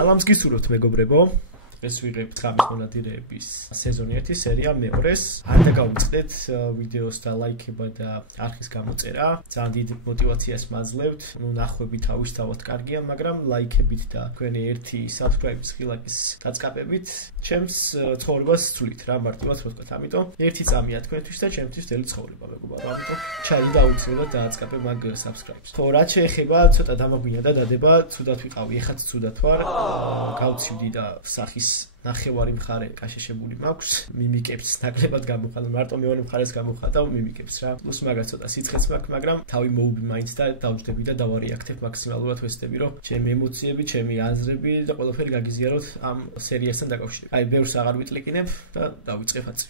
სალამს გისურვებთ მეგობრებო. ეს ვიღებთ ღამის მონადირეების სეზონი 1 სერია მეორეს. არ დაგავიწყდეთ ვიდეოს და ლაიქება და არხის გამოწერა. ძალიან დიდ мотивაციას მაძლევთ. ნახვები თავისთავად კარგია, მაგრამ ლაიქებით და თქვენი ერთი subscribe-ის ხილაკის დაწყაბებით ჩემს ცხოვრებას ვცვლით რა, მარტივად რო ვთქვათ. ამიტომ ერთი წამია თქვენთვის და ჩემთვის მთელი ცხოვრება მეგობარო. ამიტომ ჩაი დაუცილებლად დააწყაბე მაგ subscribe-ს. ხო, რაც შეეხება ცოტა დამაგვინა და დადება, ცუდად ვიყავი, ეხაც ცუდად ვარ. გავცივდი და სახის ნახევარი მხარე კაშეშებული მაქვს, მიმიკებს ნაკლებად გამოვხატა, მარტო მეორე მხარეს გამოვხატავ მიმიკებს რა. პლუს მაგას ცოტა სიცხეც მაქვს, მაგრამ თავი მოუვი მაინც და დავждები და დავარიაქტებ მაქსიმალურად ვესწრები, რომ ჩემი ემოციები, ჩემი აზრები და ყველაფერი გაგიზიაროთ ამ სერიასთან დაკავშირებით. აი, ბევრს აღარ ვიტლიკინებ და დავიწყებ აცი.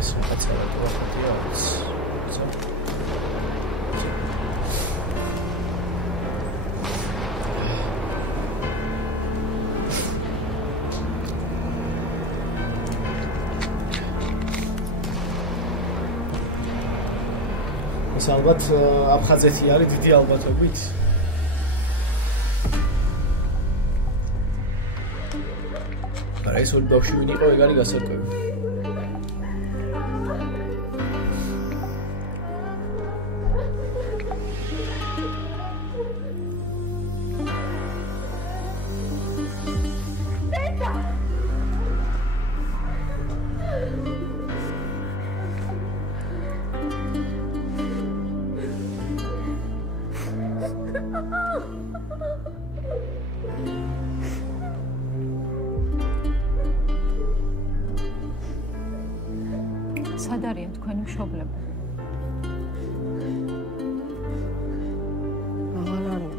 ეს რაღაცა ვაკეთია არის. ალბათ აფხაზეთი არის დიდი ალბათობით. არა ეს ორი ბავშვი ვინ იყო, ეგ არის გასაკვირი. სად არიან თქვენი მშობლები? აღარ არის.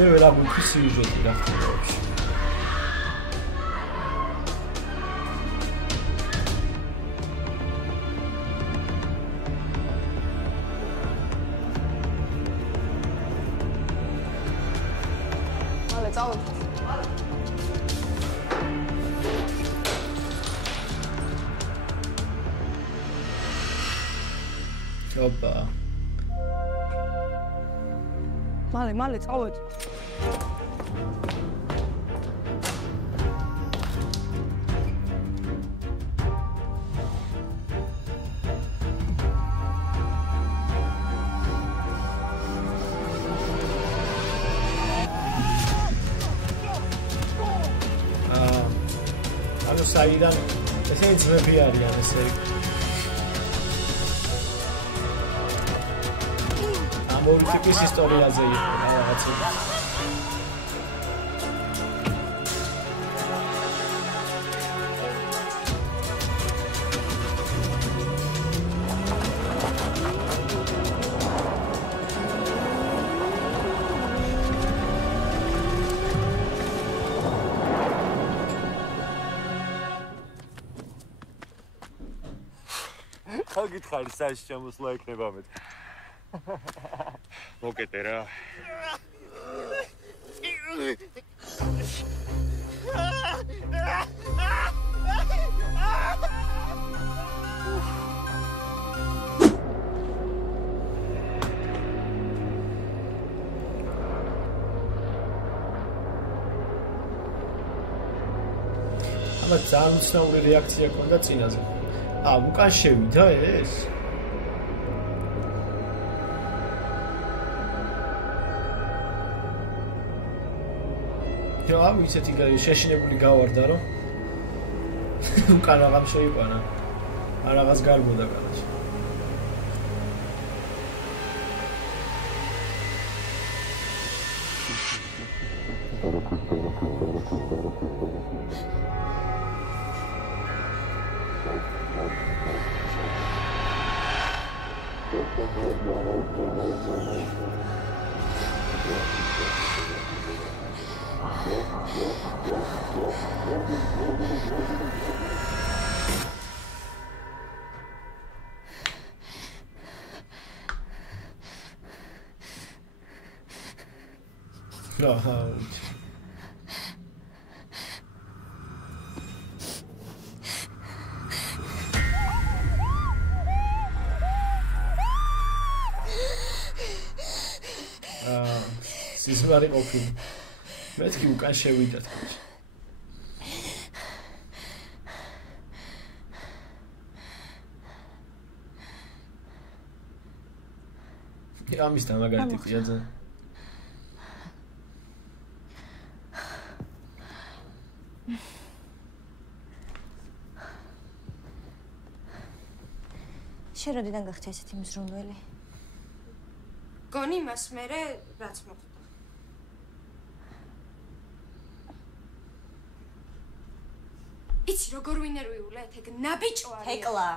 ახლა ვერ აღვიქი სიუჟეტი რა ხდება вообще. მალე წავედი. ოპა. მალე წავედი. ანუ საიდან ესენი ძმები არიან ესე. ამოვი ტიპის ისტორიაზე იყო რაღაცა. ხა გითხარი საერთოდ შემოსვლა იქნება მე. მოკეტე რა. აბა ძალიან უცნაური რეაქცია ჰქონდა წინაზე. უკან შევიდა ეს? ამ ისეთი შეშინებული გავარდა რომ უკან აღარ შეიყვანა. არ რაღაც გარბოდა განაჩი. აჰა. სიზმარი ყოფილი. მეც კი უკან შევიდა თქოს. ამის და მაგარი ტიპია ძა. შენ როდიდან გახდა ესეთი მზრუნველი? გონი მას მერე რაც მოხდა. იცი როგორ ვინერვიულეთ, ეგ ნაბიჭვარია. თეკლა.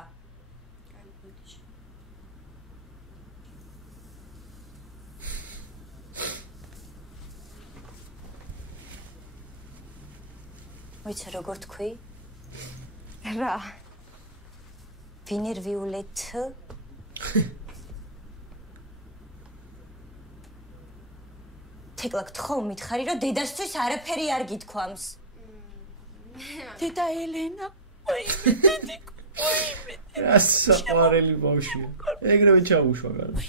ვიცი როგორ თქვი? რა? ვინერვიულეთ? თეკლა გთხოვ მითხარი რომ დედასთვის არაფერი არ გითქვამს. დედა ელენა, რა საყვარელი ბავშვია. ეგრევე ჩაუშვა გარდა.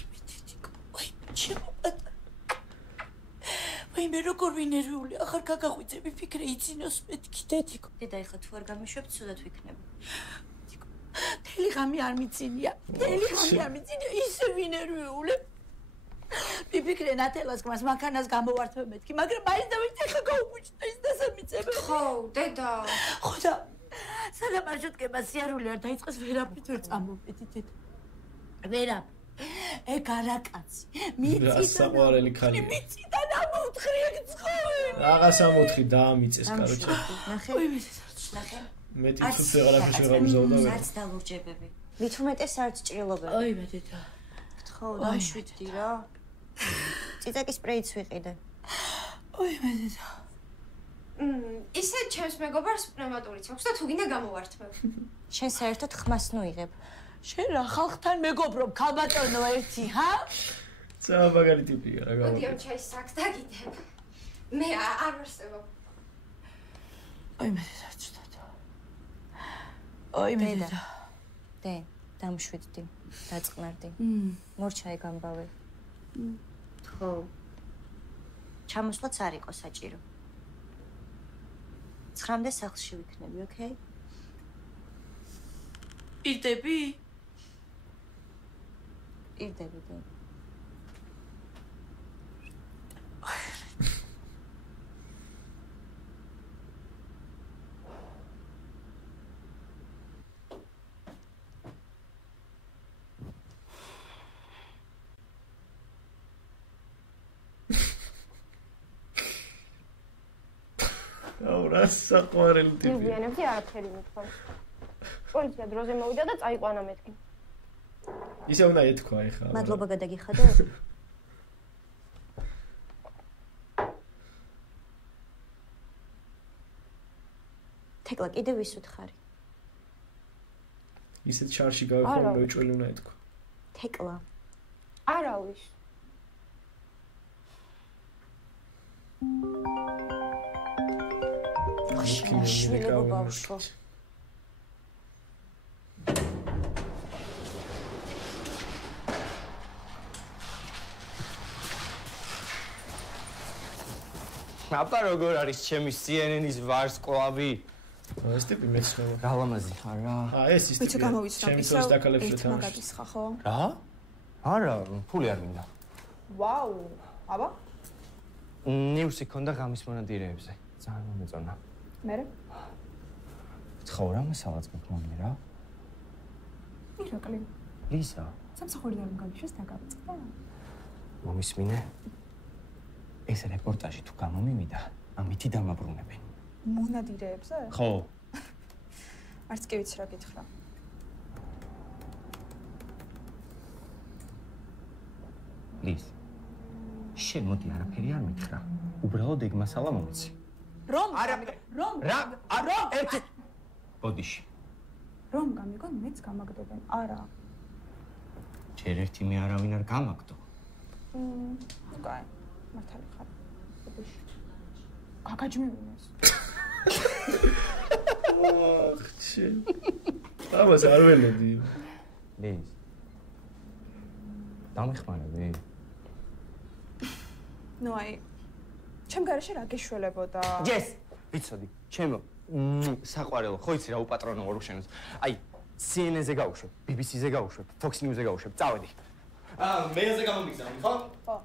მე როგორ ვინერვიული, ახარ გაგაღვიძე მიფიქრე იცინოს მეთქი დედიკო. დედა ეხლა თუ არ გამიშვებ, ცუდად ვიქნები. მთელი ღამე არ მიცინია. მთელი ღამე არ მიცინია, ისე ვინერვიული. მიფიქრე ნათელას გმას მანქანას გამოვართვე მეთქი, მაგრამ მაინც და ვინც ეხლა გაუბუჭდა ის დასამიწები. ხო, დედა. ხო და სანამ არ შევდგება სიარული არ დაიწყეს ვერაფრით ვერ წამოვედი დედა. ვერაფრით. ეგ არაკაცი. საყვარელი ქალია. მიწიდან ამოთხრი ეგ ცხოვი. რაღაც ამოთხრი დაამიწეს, კაროჩე. ნახე. ნახე. მეტი თუს ვეღარაფერს ვეღარ მზავდა ვერ. არც დალურჯებები. მით უმეტეს არც ჭრილობები. ოი მე დედა. ხო, დამშვიდდი რა. წიწაკის სპრეიც ვიყიდე. ოი მე დედა. ისე ჩემს მეგობარს პნევმატურიც აქვს და თუ გინდა გამოვართმევ. შენ საერთოდ ხმას ნუიღებ. შენ რა ხალხთან მეგობრობ, ქალბატონო ერთი, ჰა? ცა მაგარი ტიპია რა გავა. მოდი ამ ჩაის საქს დაგიდებ. მე არ ვარსებობ. ოი მე დედა ცუდად. ოი მე დედა. დე, დამშვიდდი, დაწყნარდი. მორჩა ეგ ამბავი. ხო. ჩამოსვლაც არ იყო საჭირო. 9-მდე სახლში ვიქნები, ოკეი? პირდები? პირდები, დე. რა საყვარელი ტიპია. მიზიანებზე არაფერი მithქვამს. პოლიცია დროზე მოვიდა და წაიყვანა მეთქი. ისე უნდა ეთქვა ეხლა. მადლობა გადაგიხადო? თეკლა კიდევ ვის უთხარი? ისეთ შარში გავიქვა, მეუჭველი უნდა ეთქვა. თეკლა. არავის. შვილებო ბავშვო. აბა როგორ არის ჩემი CNN-ის ვარსკვლავი? ეს ტიპი მეცნობა. გალამაზი ხარ რა? ეს ის ტიპი. ვიცი გამოვიცნობ ისე დაკალებში ერთ მაგადისხა ხო? რა? არა, ფული არ მინდა. ვაუ, აბა? ნიუსი ქონდა ღამის მონადირეებზე. ძალიან მომეწონა. მერე? ცხოვრა მასალაც გქონდა რა? ირაკლი. ლიზა. სამსახურიდან გამიშვეს დაგავიწყდა. მომისმინე? ეს რეპორტაჟი თუ გამომივიდა, ამითი დამაბრუნებენ. მონადირეებზე? ხო. არც კი ვიცი რა გითხრა. ლის. შენ მოდი არაფერი არ მითხრა. უბრალოდ ეგ მასალა მომიცი. რომ ერთი ბოდიში. რომ გამიგონ მეც გამაგდებენ. არა. ჯერ ერთი მე არავინ არ გამაგდო. კაი. მართალი ხარ. სოფელში. გაგაჯმევინეს. შე. ამას არ ველოდი. ლის. დამეხმარები? ნუ აი ჩემ გარეშე რა გეშველებოდა? ჯეს, ვიცოდი. ჩემო საყვარელო, ხო იცი რა უპატრონო ვარ უშენოს. აი, CNN-ზე გავუშვებ, BBC-ზე გავუშვებ, Fox News-ზე გავუშვებ, წავედი. მეილზე გამომიგზავნი, ხო? ხო.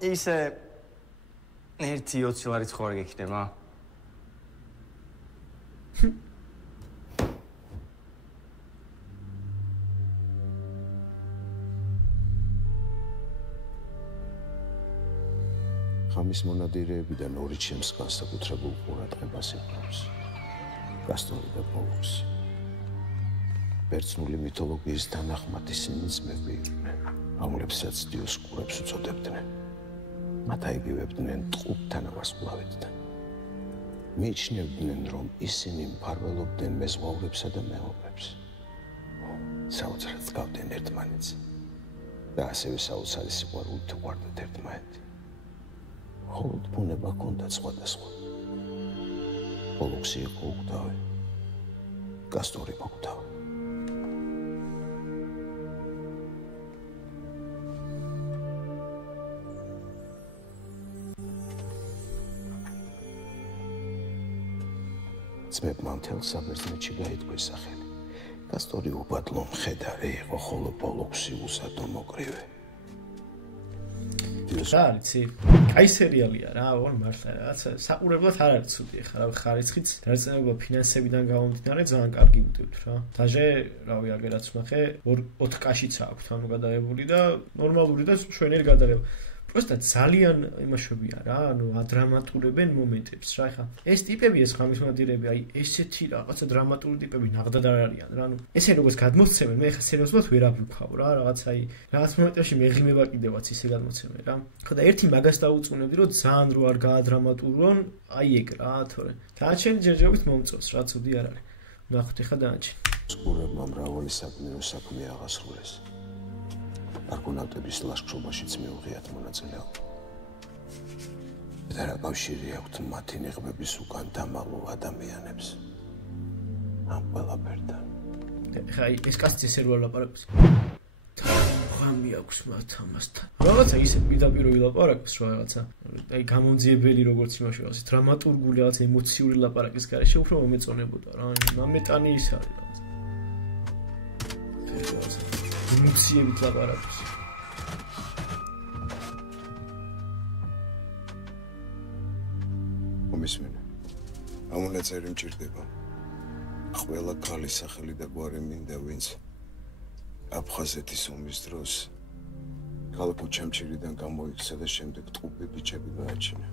ისე 1-20 ლარი ცხოვრა გექნება? ხამის მონადირეებიდან ორი ჩემს განსაკუთრებულ ყურადღებას იპყრობს. გასტონი და პოლუქსი. ბერძნული მითოლოგიის თანახმად ისინი ძმები იყვნენ, რომლებსაც დიოსკურებს უწოდებდნენ. მათ აიგივებდნენ ტყუპთან ვარსკვლავედთან. მიიჩნევდნენ, რომ ისინი მფარველობდნენ მეზღვაურებსა და მეომრებს. საოცრად გავდნენ ერთმანეთს და ასევე საოცარი სიყვარულით უყვარდათ ერთმანეთი. ხოლოდ ბუნება ჰქონდათ სხვადასხვა. პოლუქსი იყო უგდავი, გასტორი მოგდავი. ძმებმა მთელ საბერძნეთში გაითქვეს სახელი. გასტორი უბადლო მხედარი იყო, ხოლო პოლუქსი უსადო მოკრივე. რა იცი? კაი სერიალია რა, ოღონდ მართლა რაღაცა საყურებლად არ არის ცუდი ხა, რა ხარისხიც დარწმუნება ფინანსებიდან გამომდინარე ძალიან კარგი ვუტევთ რა. დაჟე, რავი, აგერაც ნახე, 4K-შიც აქვს ანუ გადაღებული და ნორმალური და შვენიერი გადაღება. просто ძალიან იმაშვებია რა, ანუ ადრამატურებენ მომენტებს რა. ხა ეს ტიპები ეს ხამის მონადირეები, აი ესეთი რაღაცა დრამატული ტიპები ნაღდად არ არიან რა. ანუ ესე როგორც გადმოსცემენ, მე ხა სერიოზულად ვერ აბლუქავ რა, რაღაცა აი რაღაც მომენტებში მეღიმება კიდევაც ისე გადმოცემენ რა. ხო და ერთი მაგას დაუწუნებდი, რომ ძალიან რო არ გაადრამატურონ, აი ეგ რა, თორე დანარჩენი ჯერჯერობით მომწონს რა, ცუდი არ არის. ნახოთ ხა დანარჩენი. სკურებმა მრავალი საკმაო საქმე აღასრულეს. არგონავტების ლაშქრობაშიც მიუღიათ მონაწილეობა. და რა კავშირი აქვთ მათი ნიღბების უკან დამალულ ადამიანებს? ამ ყველაფერთან. ხა ეს კაცი ესე რო ლაპარაკობს. ღამი აქვს მათ ამასთან. რაღაცა ისე პირდაპირ ვილაპარაკოს რა რაღაცა. აი გამომძიებელი როგორც იმაში რაღაცა დრამატურგული რაღაცა ემოციური ლაპარაკის გარეშე უფრო მომეწონებოდა რა. ნამეტანი ის არის რაღაცა. ემოციებით ლაპარაკობს. მომისმენე. ამონაწერი მჭირდება. ყველა ქალის სახელი და გვარი მინდა, ვინც აფხაზეთის ომის დროს ქალაქ ჩამჩირიდან გამოიქცა და შემდეგ ტყუპი ბიჭები გააჩინა.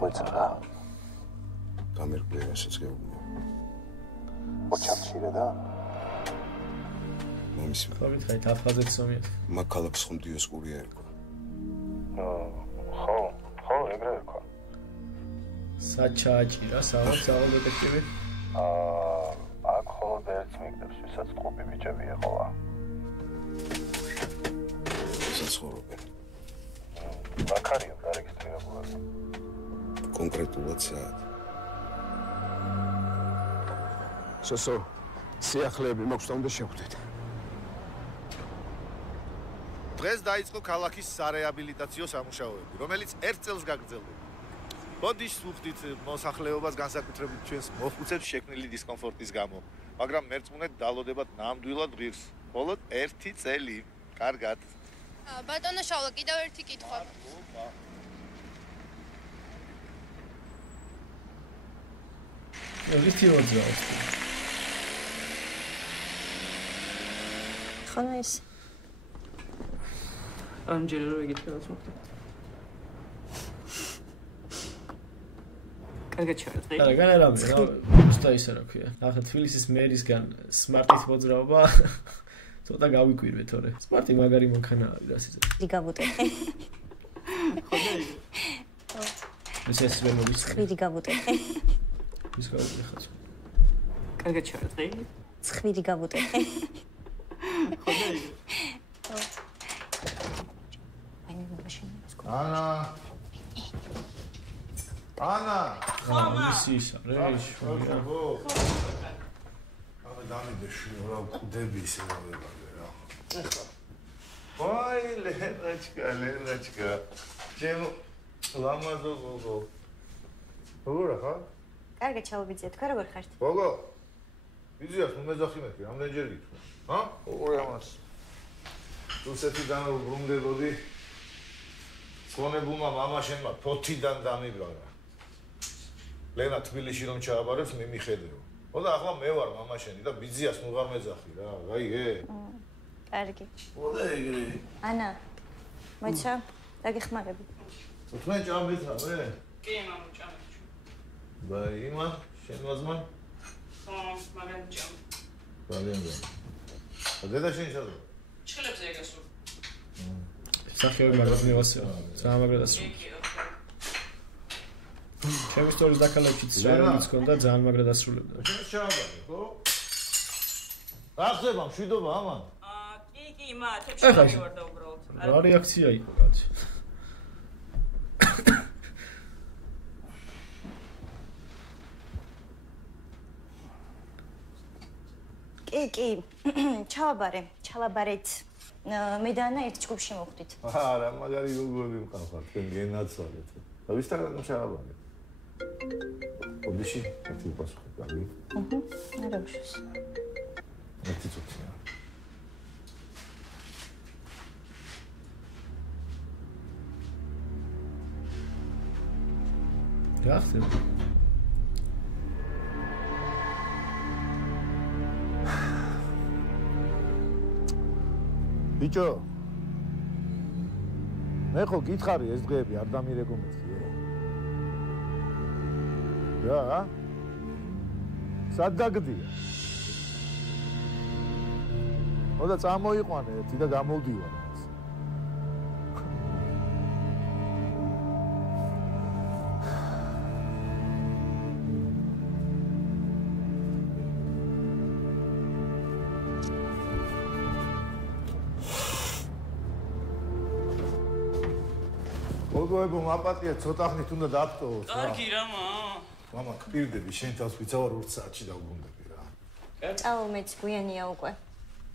მოიცა რა? გამერკვია რასაც გეუბნია. ჩამჩირიდან? მომისმენე. ხო მითხარით აფხაზეთის ომი. მაგ ქალაქს ხომ დიოსკური ერქვა? ხო, ეგრე ერქვა. საჩაჭირა, სავალ დეტექტივი. აქ ხოლმე ერთ მიგდებს, ვისაც ტყუპი ბიჭები ეყოლა. საცხოვრობენ. აქ არის დარეგისტრირებული. კონკრეტულად საათ. სოსო, სიახლეები მაქვს და უნდა შევხვდეთ. დღეს დაიწყო ქალაქის სარეაბილიტაციო სამუშაოები, რომელიც 1 წელს გაგრძელდება. ბოდიშს ვუხდით მოსახლეობას განსაკუთრებით ჩვენს მოხუცებს შექმნილი დისკომფორტის გამო, მაგრამ მერწმუნედ დალოდებათ ნამდვილად ღირს. მხოლოდ 1 წელი. კარგად. ბატონო შავლო, კიდევ ერთი კითხვა. ერთი მოძრაობს. ხანა ის ამჯერად რო ეკითხებათ მოხდა. კარგად შევარდი. არა, განერამე რა, უბრალოდ ისე რა ქვია. ახლა თბილისის მერისგან სმარტით მოძრაობა ცოტა გავიკვირვე თორე. სმარტი მაგარი მანქანა არის რა სიზა. დიგაბუტეხე. ეს ვერ მოვიცი. ხვირი გაბუტეხე. ის გავიხარ. კარგად შევარდი. ხვირი გაბუტეხე. ანა ისის არის შვია აბა დამიდე შვია რა კუდები ისე დავებადე რა ეხლა ვაი ლენაჩკა ჩემო ლამაზო გოგო როგორ ხარ? კარგი ჩავბიძე თქვა როგორ ხართ? გოგო ვიზიას მომეძახი მეკი რამდენჯერ გითხრა ჰა? ოღონდ ამას რუსეთიდან უბრუნდებოდი სვონებულმა მამაშენმა ფოთიდან დამიბრაღა ლენა თბილისში რომ ჩააბარებს მე მიხედეო ოდა ახლა მე ვარ მამაშენი და ბიძიას მოღარ მეძახი რა გაიგე? კარგი ოდა ეგრე ანა მოიცა დაგეხმარები თქვენ ჭამბეცა მე? კი მამო ჭამბეჩო და იმა შენ ვაზმან? მაგარი ჭამ ბალენდა დედა შენ შედო? ჩხილებზე ეგასო სახეები მაგას მივასწრო ძალიან მაგრადასრულ ჩემი ისტორიის დაკალებში ძალიან მქონდა ძალიან მაგრადასრულებდა შენ ჩააბარე ხო? ახსება მშვიდობა ამან? კი მათებში გამივარდა უბრალოდ რა რეაქცია იყო კაცი კი ჩავაბარეთ მე და ანა ერთ ჯგუფში მოვხვდით არა მაგარი გოგოები მყავთ თქვენ გენაცვალეთ და ვისთანაც ჩააბარეთ ოდიში ერთი პასუხი კარგი არა უშოს ერთი წუთია რა ხდება ბიჭო მე ხო გითხარი ეს დღეები არ დამირეკო მეთქი რა სად დაგდია ოდა წამოიყვანე ერთი და გამოვდივარ გოგოებო მაპატია ცოტა ხნით უნდა დაგტოვოთ რა. კარგი რა მამა კპირდები შენ თავს ვიცავარ 2 საათში დავუბრუნდები რა. წავალ მეც გვიანია უკვე.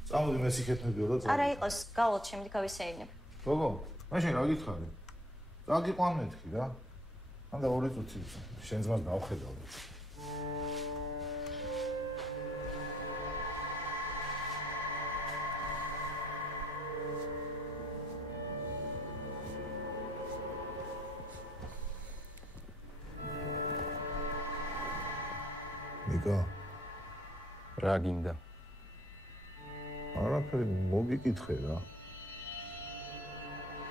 წამოდი მე სიქეთნებიო და წავალ. არა იყოს, გავალ შემდგ გავისეირნებ. გოგო, მაშინ რა გითხარი? დაგიყვან მეთქი რა. ანდა 2 წუთი შენ ძმას გავხედავ. ნიკა რა გინდა? არაფერი მოგიკითხე რა.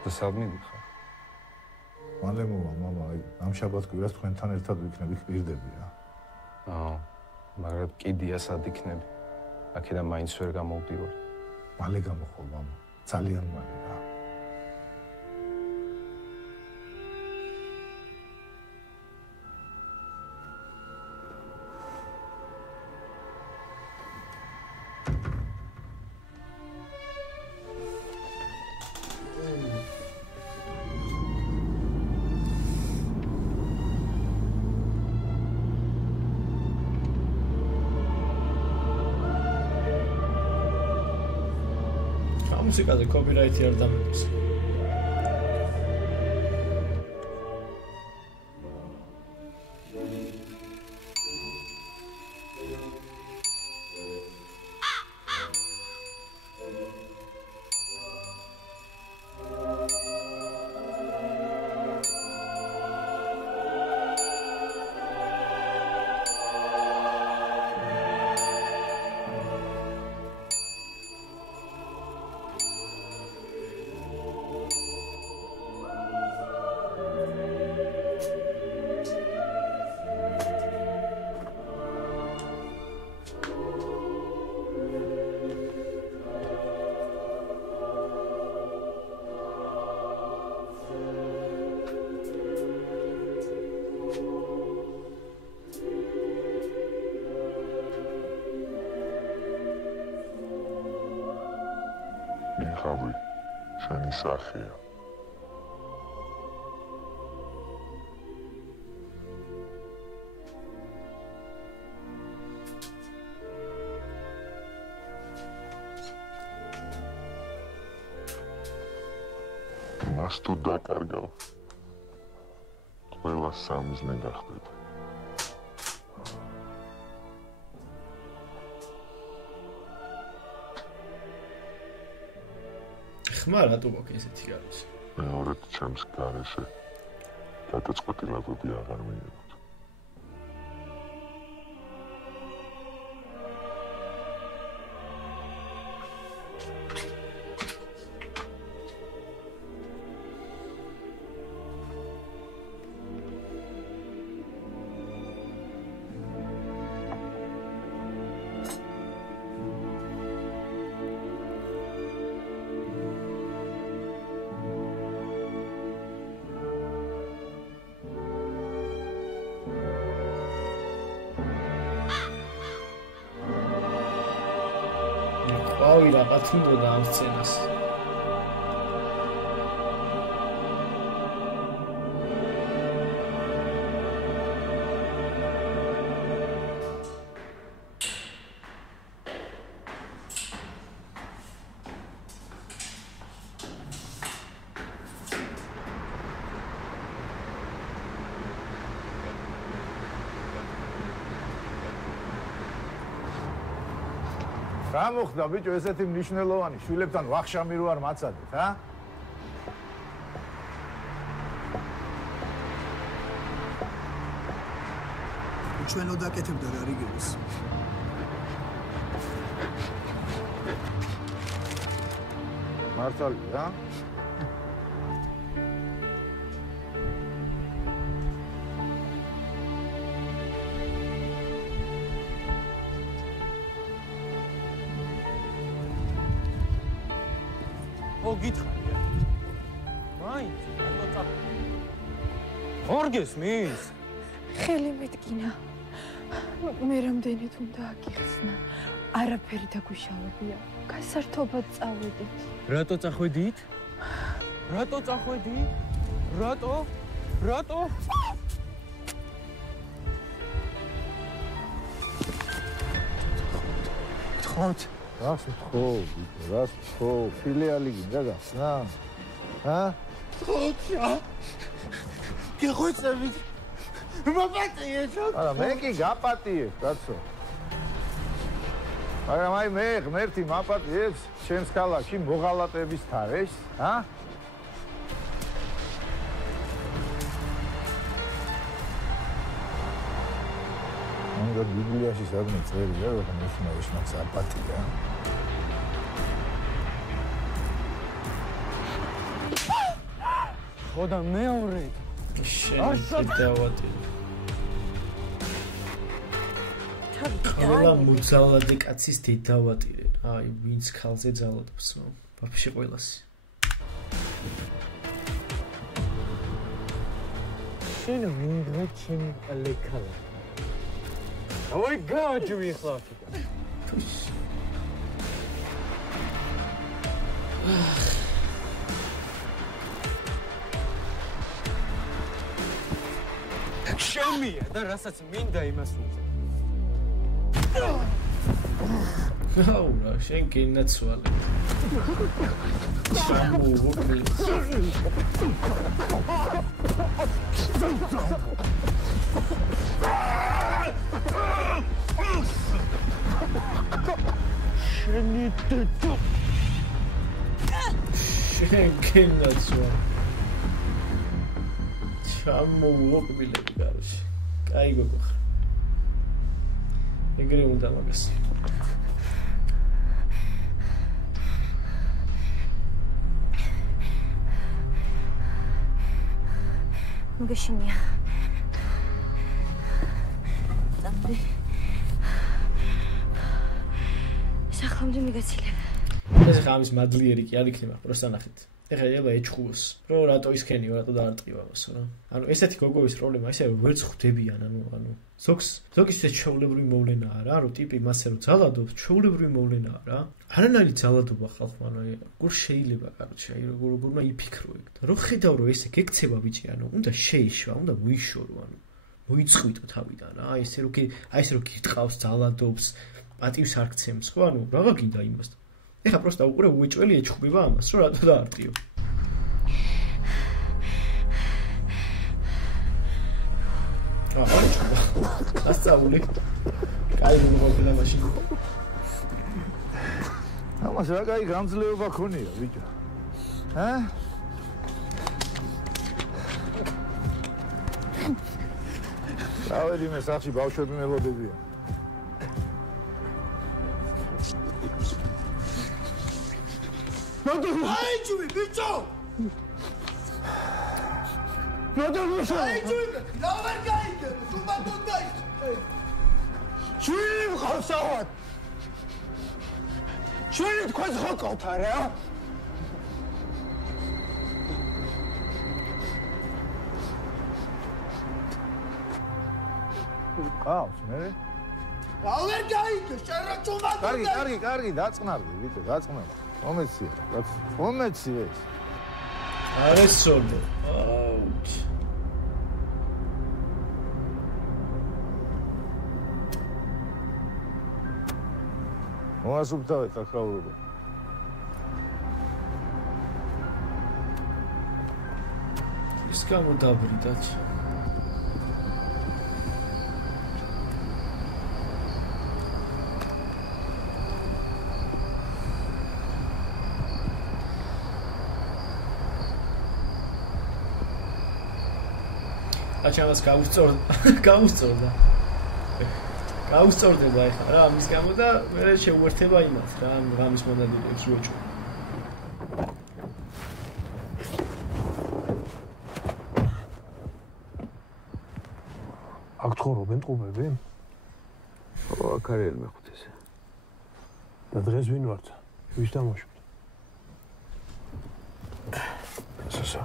და სად ხარ? მალე მოვა მამა, აი ამ შაბათ-კვირას თქვენთან ერთად ვიქნები კპირდები რა. მაგრამ კიდია სად იქნები? აქედან მაინც ვერ გამოვდივარ. მალე გამოხვალ მამა, ძალიან მალე რა. მუსიკაზე კოპირაითი არ დამეწეს. ჩვენი სახეა. მას თუ დაკარგავ, ყველა სამიზნე გახდება. ხმა რატო გვაქვს ესეთი არის? მეორედ ჩემს გარეშე გადაწყვეტილებები აღარ მიიღოთ. ყავი რაღაც უნდა ამ სცენას. რა მოხდა ბიჭო ესეთი მნიშვნელოვანი შვილებთან ვახშამი რო არ მაცადეთ, ა? ჩვენო დაკეთებდა რა რიგებს. მართალი, რა? გითხარია. მაინც რატო წა? ორგეს მის? ხელი მეტკინა. მე რამდენით უნდა აგიხსნა. არაფერი დაგვიშალებია. გასართობად წავედით. რატო წახვედით? რატო წახვედით? რატო? რატო? თხოთ რას ვთხოვ, რას ვთხოვ, ფილიალი გინდა გახსნა? ჰა? ხოჭა. გეხვეწებით. მოპატიეთ. არა, მე კი გაპატიებ, კაცო. მაგრამ აი მე ღმერთი მაპატიებს ჩემს ქალაქში მოღალატების თარეშს, ჰა? და ბიბლიაში სადმე წერია, რომ ეს აპატია. ხოდა მეორე. შენ დავატი. ყველა მუძალადე კაცის დედავატირე. აი, ვინც ხალზე ძალადობს, ვაფშე ყველასი. შენ მინდა ჩემი ალეკალა. ой გაჯი ვიხლაფი. შემია და რასაც მინდა იმას ვუძე. აურა, შენ გენაცვალე. სამუღლი. შენი დედა. შენ გენაცვალე. ჩამოუღბილები გარში. კაი გოგო. ეგრე უნდა მაგას. მოგეშინია. ზამბი. სახლამდე მიგაცილებ. ეს ხამის მადლიერი კი არ იქნება, პროსტა ნახეთ. ეხლა ეჭხუს რომ რატო ისქენიო რატო დაარტყივავასო რა ანუ ესეთი გოგოების პრობლემა ისე ვერც ხვდებიან ანუ ზოგის ჩვეულებრივი მოვლენაა რა რომ ტიპი მასე რომ ძალადობს ჩვეულებრივი მოვლენაა რა არანაირი ძალადობა ხალხმა ანუ როგორ შეიძლება კაროჩე აი როგორმა იფიქრო ეგ და რო ხედავ რომ ესე გეკცება ბიჭი ანუ უნდა შეიშვა უნდა მოიშორო ანუ მოიწყვიტო თავიდან რა აი ესე რომ გიტყავს ძალადობს პატივს არ გცემს ხო ანუ რაღა გინდა იმასთან ეხლა პროსტა უყურე უეჭველი ეჩხუბება ამას რომ რატო დაარტყიო ასწავლე კაი მოყოლა მაშინ ამას რა კაი გამძლეობა ქონია ბიჭო რავედინე სახში ბავშვები მელოდებიან აი ჯუი ბიჭო აი ჯუი რა ვერ გაიგე სუბადო დაი ჯუი ხავსავად ჯუი თქვენ ხო გავთარა ყავს მე რა ვერ გაიგე შენ რა სუბადო კარგი დაწყნარდი ბიჭო დაწყნარდი მომეცი ეს არესოლო აუჩ მოასუფთავე თახაურობა ის გამოდაბრიდაც აჩამას გაუსწორდა გაუსწორდება ეხლა რა ამის გამო და მე შეუერთება იმათ რა რამის მონადირეებს უეჭვო აქ ცხოვრობენ ტყუპები? ხო, აქ არიან მეხუთეზე. და დღეს ვინ ვართ? ვის დამოშვით? სოსო.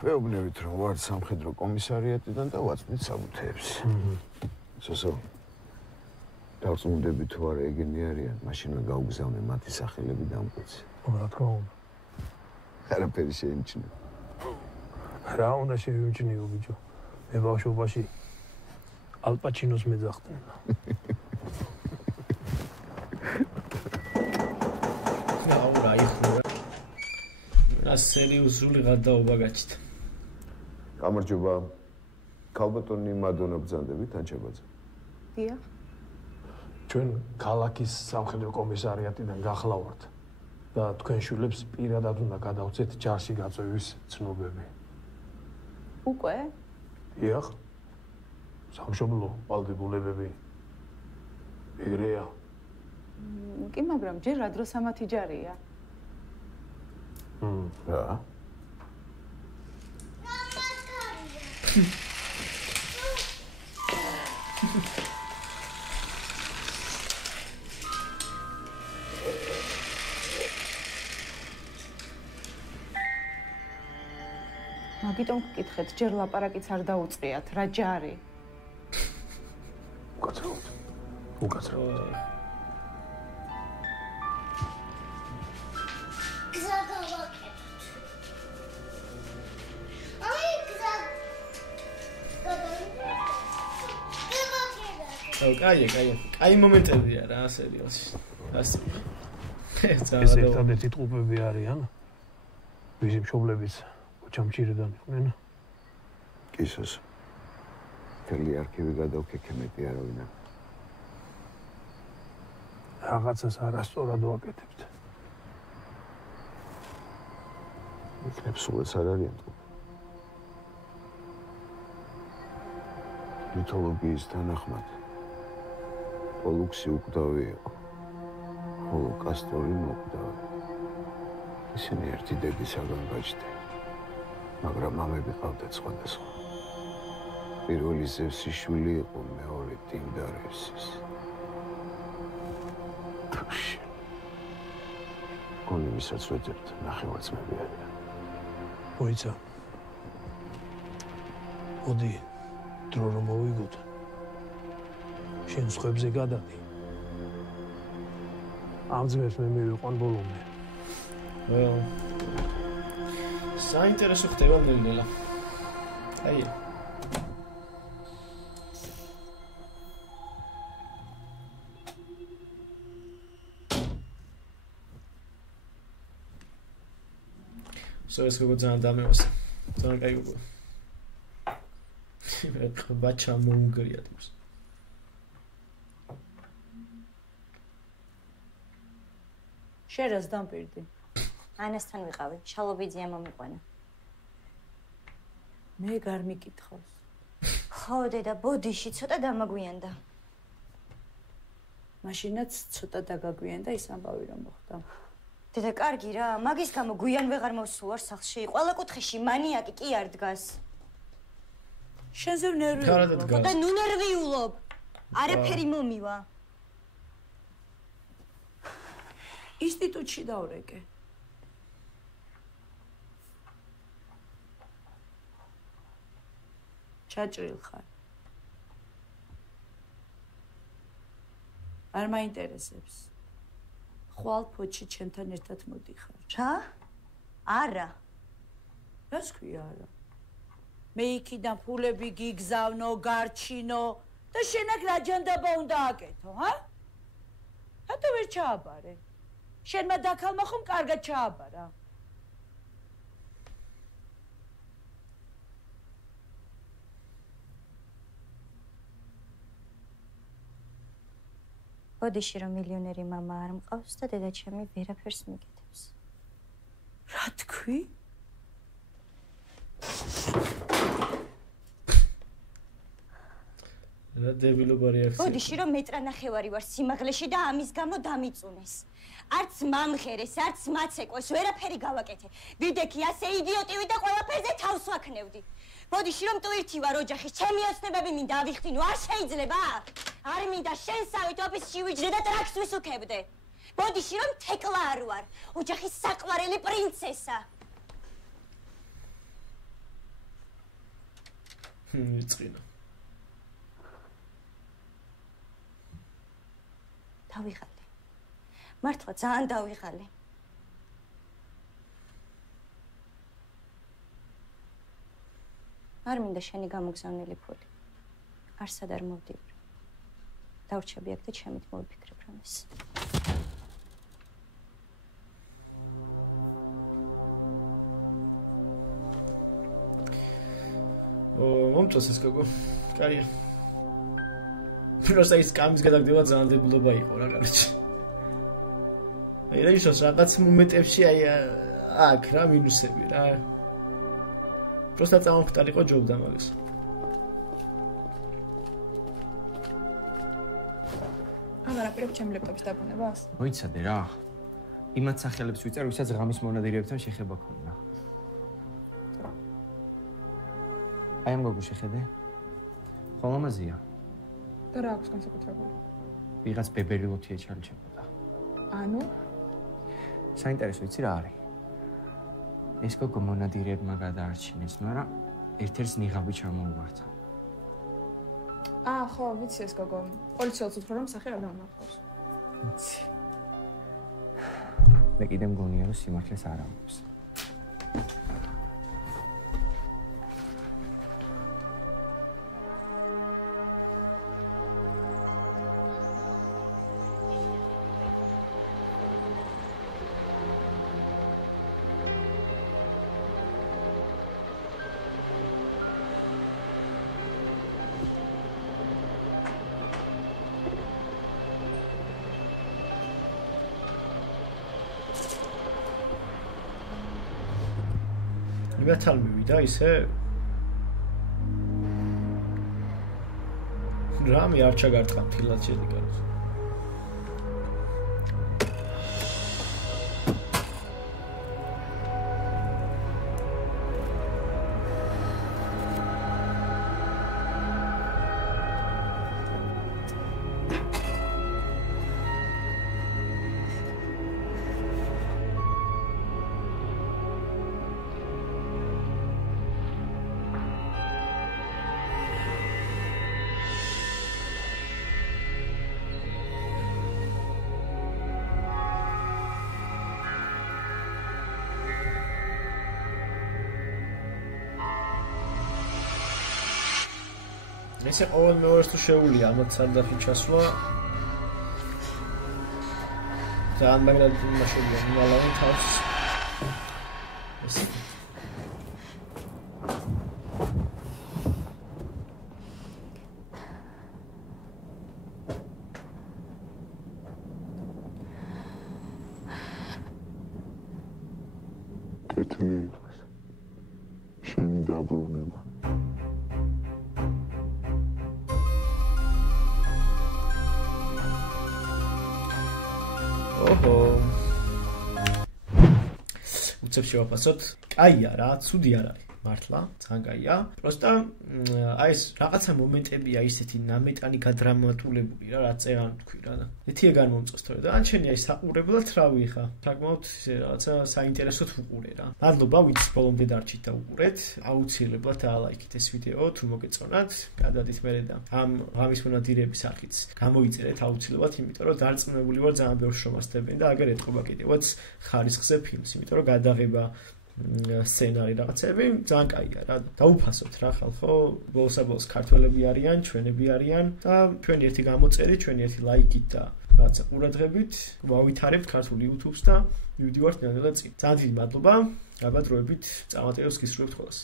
ვეუბნებით რომ ვარ სამხედრო კომისარიატიდან და ვაწვდით საბუთეებს. სოსო. დავწმუნდები თუ არა ეგენი არიან, მაშინვე გავგზავნე მათი სახელები დამკვეთს. რა თქმა უნდა. არაფერი შეიმჩნე. რა უნდა შეიმჩნიო ბიჭო? მე ბავშვობაში ალპაჩინოს მეძახდნენ. აურა იხურა. რა სერიოზული გადაობა გაჩით. გამარჯობა. ქალბატონი მადონა ბრძანდებით ანჩაბაძე. დიახ. ჩვენ ქალაქის სამხედრო კომისარიატიდან გახლავართ და თქვენ შვილებს პირადად უნდა გადავწეთ ჯარში გაწვევის ცნობები. უკვე? დიახ. სამშობლო ვალდებულებები ეგრეა. კი, მაგრამ ჯერ რა დროს ამათი ჯარია? რა? მაგიტომ გკითხეთ, ჯერ ლაპარაკიც არ დაუწყიათ, რა ჯარი? უკაცრავად. უკაცრავად. გზა გავაკეთოთ. აი გზა. კაი მომენტებია რა სერიოზში. ასე. ეს ერთადერთი ტყუპები არიან. ვიზი მშობლებიც ჩამჭირიდან იყვნენ. კისოს. თელი არქივი გადავქეკემეტი არავინა. რაღაცას არასწორად ვაკეთებთ. იქნებ სულაც არ არიან ტყუპი. მითოლოგიის თანახმად პოლუქსი უკვდავი იყო, ხოლო კასტორი მოკვდავი. ისინი ერთი დედისაგან გაჩნდნენ. მაგრამ მამები ყავდათ სხვადასხვა. პირველი ზევსის შვილი იყო, მეორე ტინდარესის. თქვენ ვისაც ვეძებთ, ნახევარწმები არიან. მოიცა. მოდი, დრო რომ მოვიგოთ. შენ სხვებზე გადადი. ამ ძმებს მე მივიყვან ბოლომდე. საინტერესო ხდება ნელ-ნელა. აი. ეს როგორ ძალიან დამევასა. ძალიან კაი გოგო. ბაჩა მოუგრია თავს. შერას დამპირდი. ანასთან ვიყავი, შალობიძია მომიყვანა. მე გარ მიკითხავს. ხო, დედა, ბოდიში ცოტა დამაგვიანდა. მაშინაც ცოტა დაგაგვიანდა ის ამბავი რომ მოხდა. დედა, კარგი რა, მაგის გამო გვიან ვეღარ მოვსულ ვარ სახლში. ყველა კუთხეში მანიაკი კი არ დგას. შენზე ნერვიულობ. ხო და ნუ ნერვიულობ. არაფერი მომივა. ინსტიტუტში დავრეკე. ჩაჭრილ ხარ. არ მაინტერესებს. ხვალ ფოჩი ჩემთან ერთად მოდიხარ. რა? არა. რას ქვია არა? მე იქიდან ფულები გიგზავნო, გარჩინო და შენ აქ რა ჯანდაბა უნდა აკეთო, ჰა? რატო ვერ ჩააბარე? შენმა დაქალმა ხომ კარგად ჩააბარა? ბოდიში რომ მილიონერი მამა არ მყავს და დედა ჩემი ვერაფერს მიგეთებს. რა თქვი? რა დებილობა რეაქცია. ბოდიში რომ მეტრანახევარი ვარ სიმაღლეში და ამის გამო დამიწუნეს. არც მამღერეს, არც მაცეკვეს, ვერაფერი გავაკეთე. ვიდექი ასე იდიოტივი და ყველაფერზე თავს ვაქნევდი. ბოდიში რომ ტვირთი ვარ ოჯახის, ჩემი ოცნებები მინდა ავიხდინო, არ შეიძლება? არ მინდა შენსავით ოფისში ვიჯდე და ტრაქს ვისუქებდე. ბოდიში რომ თეკლა არ ვარ, ოჯახის საყვარელი პრინცესა. ვიწყინა. დავიღალე. მართლა ძალიან დავიღალე. არ მინდა შენი გამოგზავნილი ფული. არსად არ მოვდივარ. დავრჩები აქ და ჩემით მოვიფიქრებ რამეს. მომწონს ეს გოგო. კაია. просто ის კამის გადაგდება ძალიან დებილობა იყო რა კარგი. აი რა ისოს რაღაც მომენტებში აი აქ რა მინუსები რა. просто წამოხტარიყო ჯობდა მაგას. აღარ აპირებ ჩემი ლეპტოპის დაბრუნებას? მოიცადე რა. იმათ სახელებს ვიწერ, ვისაც ღამის მონადირეებთან შეხება ქონდა. აი ამ გოგო შეხედე? ხომამაზია. და რა აქვს განსაკუთრებული? ვიღაც ბებერილოთი ეჩალიჩებოდა. ანუ? საინტერესო იცი რა არის? ეს გოგო მონადირეებმა გადაარჩინეს, მაგრამ ერთ-ერთს ნიღაბი ჩამოუვარდა. ხო, ვიცი ეს გოგო. პოლიციელს უთხრა რომ სახე არ დამნახავს. ვიცი. მე კიდე მგონია რომ სიმართლეს არ ამბობს. იმათ არ მივიდა ისე? რამე არ ჩაგარტყა ფილად შენი გარს. ესე ყოველ მეორეს თუ შეუულია ამათ სანდახი ჩასვლა. ძალიან მაგალითად იმაშია მალავენ თავს. კეთილი შენი დაბრუნება. ოჰო. უცებ შევაფასოთ. კაია რა, ცუდი არ არის. მართლა, ძალიან კაია. პროსტა აი ეს რაღაცა მომენტებია ისეთი ნამეტანი გადრამატულებული რა, რაც წერან თქვი რა. ეთია განმომწოს თორე და ან შენი აი საყურებლად რა ვიხა. საკმაოდ რაღაცა საინტერესოდ ვუყურე რა. მადლობა, ვინც ბოლომდე დარჩით და უყურეთ. აუცილებლად დაალაიქით ეს ვიდეო, თუ მოგეწონათ. გადადით მერე და ამ ღამის მონადირეების არხიც გამოიწერეთ აუცილებლად, იმიტომ რომ დარწმუნებული ვარ ძალიან ბევრ შრომას დებენ და აგერ ეთყობა კიდევაც ხარისხზე ფილმს, იმიტომ რომ გადაღება სცენარი რაღაცები ძალიან კაია რა. დაუფასოთ რა ხალხო, ბოლოს ქართველები არიან, ჩვენები არიან და ჩვენი ერთი გამოწერი, ჩვენი ერთი ლაიქით და რაღაცა ყურადღებით ვავითარებთ ქართულ YouTube-ს და მივდივართ ნელ-ნელა წინ. ძალიან დიდი მადლობა. გაბა დროებით წამატებას გისურვებთ ყველას.